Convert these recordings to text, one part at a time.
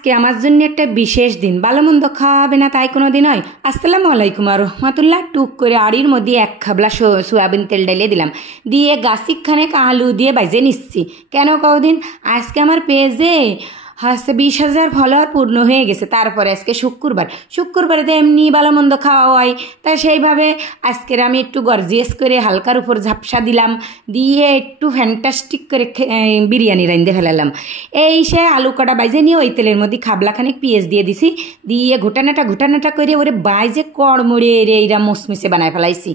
আজকে আমার জন্য একটা বিশেষ দিন, ভালো মন্দ খাওয়াবে না তাই কোনো দিন হয়। আসসালামু আলাইকুম আর রহমতুল্লাহ। টুক করে আড়ির মধ্যে এক খাবলা সোয়াবিন তেল ডালিয়ে দিলাম, দিয়ে গাছিক খানেক আলু দিয়ে বাইজে নিচ্ছি। কেন কদিন আজকে আমার পেজে 20,000 ফলোয়ার পূর্ণ হয়ে গেছে। তারপরে আজকে শুক্রবারে তো এমনি ভালো মন্দ খাওয়া হয়, তাই সেইভাবে আজকের আমি একটু গর্জিয়াস করে হালকার উপর ঝাপসা দিলাম, দিয়ে একটু ফ্যান্টাস্টিক করে বিরিয়ানি রাঁধতে ফেলালাম। এই সে আলু কটা বাইজে নিয়ে ওই তেলের মধ্যে খাবলাখানেক পেঁয়াজ দিয়ে দিছি, দিয়ে ঘুটানাটা করে ওরে বাইজে কড়মড়ে রে এইরা মুসমুসে বানায় ফেলাইছি।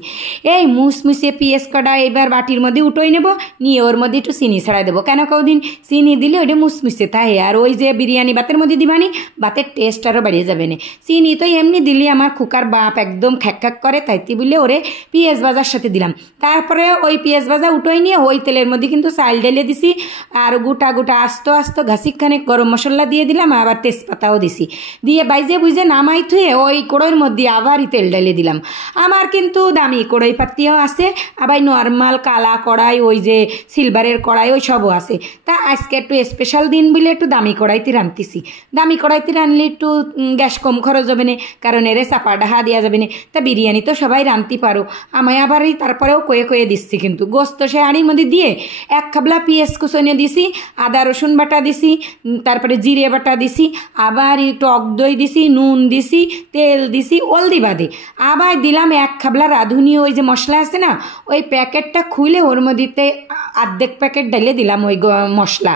এই মুসমুসে পেঁয়াজ কটা এবার বাটির মধ্যে উঠোই নেব, নিয়ে ওর মধ্যে একটু চিনি ছড়াই দেবো। কেন কদিন চিনি দিলে ওইটা মুসমুসে থাকে, আর ওই যে বিরিয়ানি ভাতের মধ্যে দিবানি, ভাতের টেস্ট আরও বাড়িয়ে যাবে না। চিনি তো এমনি দিলে আমার খুকার বাপ একদম খ্যাক করে, তাইতে বলে ওরে পেঁয়াজ ভাজার সাথে দিলাম। তারপরে ওই পেঁয়াজ ভাজা উঠোই নিয়ে ওই তেলের মধ্যে কিন্তু চাল ঢেলে দিছি, আর গোটা আস্ত ঘাসিকখানে গরম মশলা দিয়ে দিলাম, আবার তেজপাতাও দিছি, দিয়ে বাইজে বুঝে নামাই থুয়ে ওই কড়ইয়ের মধ্যে আবারই তেল ঢেলে দিলাম। আমার কিন্তু দামি কড়াই পাতিও আছে, আবার নর্মাল কালা কড়াই, ওই যে সিলভারের কড়াই, ওই সবও আছে। তা আজকে একটু স্পেশাল দিন বলে একটু দামি কড়াইতে রাঁধতেছি। দামি কড়াইতে রাঁধলে একটু গ্যাস কম খরচ হবে না, কারণ এরে চাপা ডাহা দেওয়া যাবে না। তা বিরিয়ানি তো সবাই রাঁধতে পারো, আমায় আবার তারপরেও কয়ে দিচ্ছি। কিন্তু গোস্ত সে হাঁড়ির মধ্যে দিয়ে এক খাবলা পেঁয়াজ কুচনে দিছি, আদা রসুন বাটা দিছি, তারপরে জিরে বাটা দিছি, আবার টক দই দিছি, নুন দিছি, তেল দিছি, হলদি বাদে আবার দিলাম এক খাবলা রাঁধুনি ওই যে মশলা আছে না, ওই প্যাকেটটা খুলে ওর মধ্যে আর্ধেক প্যাকেট ঢেলে দিলাম ওই মশলা,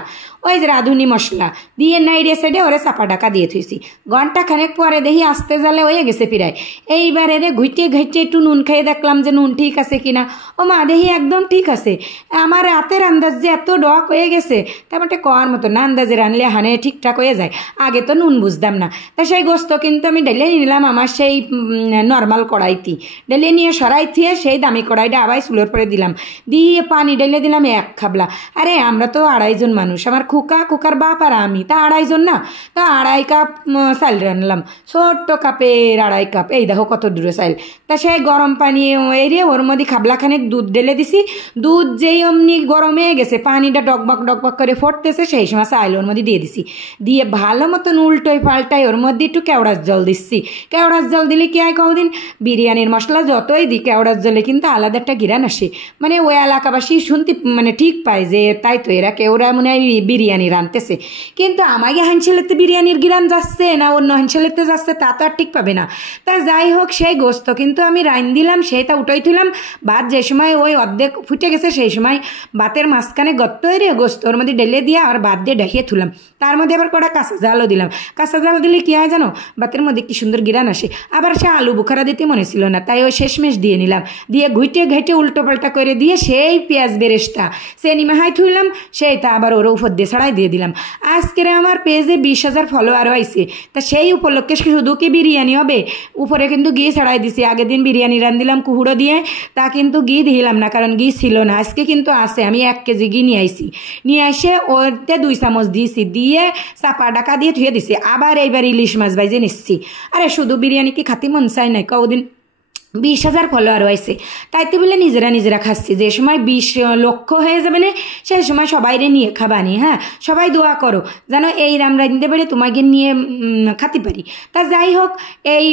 ওই যে রাঁধুনি মশলা দিয়ে নাইড়ে সাইডে ওরে চাপা ঢাকা দিয়ে থুইছি। ঘন্টা খানেক পরে দেখি আস্তে জালে হয়ে গেছে প্রায়। এইবারে রে ঘুইটে একটু নুন খেয়ে দেখলাম যে নুন ঠিক আছে কিনা। ও মা, দেখি একদম ঠিক আছে। আমার রাতের আন্দাজ যে এত ডক হয়ে গেছে, তারপরে কর মতো না, আন্দাজে রানলে হানে ঠিকঠাক হয়ে যায়। আগে তো নুন বুঝতাম না। তা সেই গোস্ত কিন্তু আমি ঢেলে নিলাম আমার সেই নর্মাল কড়াইতে, ঢেলে নিয়ে সরাই থিয়ে সেই দামি কড়াইটা আবার চুলোর পরে দিলাম, দিয়ে পানি ঢেলে দিলাম এক খাবলা। আরে আমরা তো 2.5 জন মানুষ, আমার খুকার বাপ আর আমি, তা 2.5 জন না, তা 2.5 কাপ চাল রানলাম, ছোট্ট কাপের 2.5 কাপ। এই দেখো কত দূরে চাল। তা সেই গরম পানি এরিয়ে ওর মধ্যে খাবলাখানেক দুধ ঢেলে দিছি। দুধ যেই অমনি গরম হয়ে গেছে, পানিটা ডকবক করে ফুটতেছে, সেই সময় চাল ওর মধ্যে দিয়ে দিছি, দিয়ে ভালো মতন উল্টোই পাল্টাই ওর মধ্যে একটু কেওড়ার জল দিচ্ছি। কেওড়ার জল দিলে কি হয় কদিন, বিরিয়ানির মশলা যতই দিই কেওড়ার জলে কিন্তু আলাদা একটা ঘিরান আসে। মানে ওই এলাকাবাসী শুনতে মানে ঠিক পায় যে তাই তো এরা কেওড়া মনে হয় বিরিয়ানি রাঁধতেছে। কিন্তু আমাকে হাঁসেলেতে বিরিয়ানির গিরান যাচ্ছে না অন্য হাঁসেলেতে যাচ্ছে, তা তো আর ঠিক পাবে না। তা যাই হোক, সেই গোস্ত কিন্তু আমি রাইন দিলাম, সেইটা উঠাই তুলাম। ভাত যে সময় ওই অর্ধেক ফুটে গেছে, সেই সময় ভাতের মাঝখানে গত্ত হয়ে গোস্ত ওর মধ্যে ঢেলে দিয়ে আর ভাত দিয়ে ঢাকিয়ে তুলাম। তার মধ্যে আবার কটা কাঁচা জালও দিলাম। কাঁচা জাল দিলে কী হয় জানো, ভাতের মধ্যে কি সুন্দর গিরান আসে। আবার সে আলু বুখারা দিতে মনে ছিল না, তাই ওই শেষমেশ দিয়ে নিলাম, দিয়ে ঘুইটে উল্টো পাল্টা করে দিয়ে সেই পেঁয়াজ বেরেস্তা সে নিমাহাই থুইলাম, সেইটা আবার ওর উপর দিয়ে ছাড়াই দিয়ে দিলাম। আজকের আমার পেজে 20,000 ফলোয়ারও আইছে। তা সেই উপলক্ষে শুধু কি বিরিয়ানি হবে, উপরে কিন্তু ঘি ছাড়াই দিছি। আগের দিন বিরিয়ানি রাঁধিলাম কুহুড়ো দিয়ে, তা কিন্তু ঘি দিলাম না, কারণ ঘি ছিল না। আজকে কিন্তু আছে, আমি 1 কেজি ঘি নিয়ে এসে ওতে 2 চামচ দিয়েছি, দিয়ে চাপা ডাকা দিয়ে ধুয়ে দিছি। আবার এইবার ইলিশ মাছ ভাইজে নিচ্ছি। আরে শুধু বিরিয়ানি কি খাতি মন চাই নাই কদিন, 20,000 ফলোয়ার হয়েছে, তাইতে বলে নিজেরা খাচ্ছি। যে সময় 20 লক্ষ হয়ে যাবে না, সেই সময় সবাইরে নিয়ে খাবানি। হ্যাঁ, সবাই দোয়া করো যেন এই রাম রাঁধতে পারে, তোমাকে নিয়ে খাতে পারি। তা যাই হোক, এই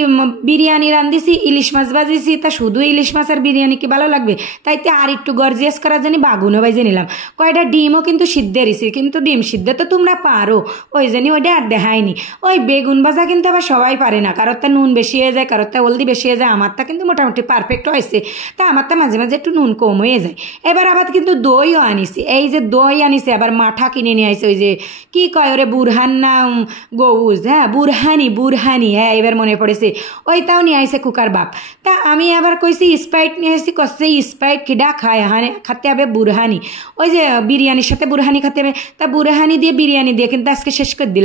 বিরিয়ানি রাঁধিছি, ইলিশ মাছ ভাজিছি। তা শুধু ইলিশ মাছ আর বিরিয়ানি কি ভালো লাগবে, তাইতে আর একটু গর্জিয়াস করার জন্য বাগুনও ভাইজে নিলাম। কয়টা ডিমও কিন্তু সিদ্ধ দিছি, কিন্তু ডিম সিদ্ধ তো তোমরা পারো, ওই জন্য ওইটা আর দেখায়নি। ওই বেগুন ভাজা কিন্তু আবার সবাই পারে না, কারোর তা নুন বেশি হয়ে যায়, কারোর তা হলদি বেশি হয়ে যায়। আমার তা কিন্তু মোটামুটি পারফেক্ট হয়েছে। তা আমার তো মাঝে একটু নুন কম হয়ে যায়। এবার আবার কিন্তু দইও আনিছি, এই যে দই আনিছে, আবার মাঠা কিনে নিয়ে আসছে, ওই যে কি কয় ওরে বুরহান না গৌজ, হ্যাঁ বুরহানি, হ্যাঁ এবার মনে পড়েছে, ওইটাও নিয়ে আসছে কুকার বাপ। তা আমি আবার কইছি স্প্রাইট নিয়ে আসছি, কষছে স্প্রাইট কিডা খায়, হানে খাতে হবে বুরহানি, ওই যে বিরিয়ানির সাথে বুরহানি খাতে হবে। তা বুরহানি দিয়ে বিরিয়ানি দিয়ে কিন্তু আজকে শেষ করে দিলাম।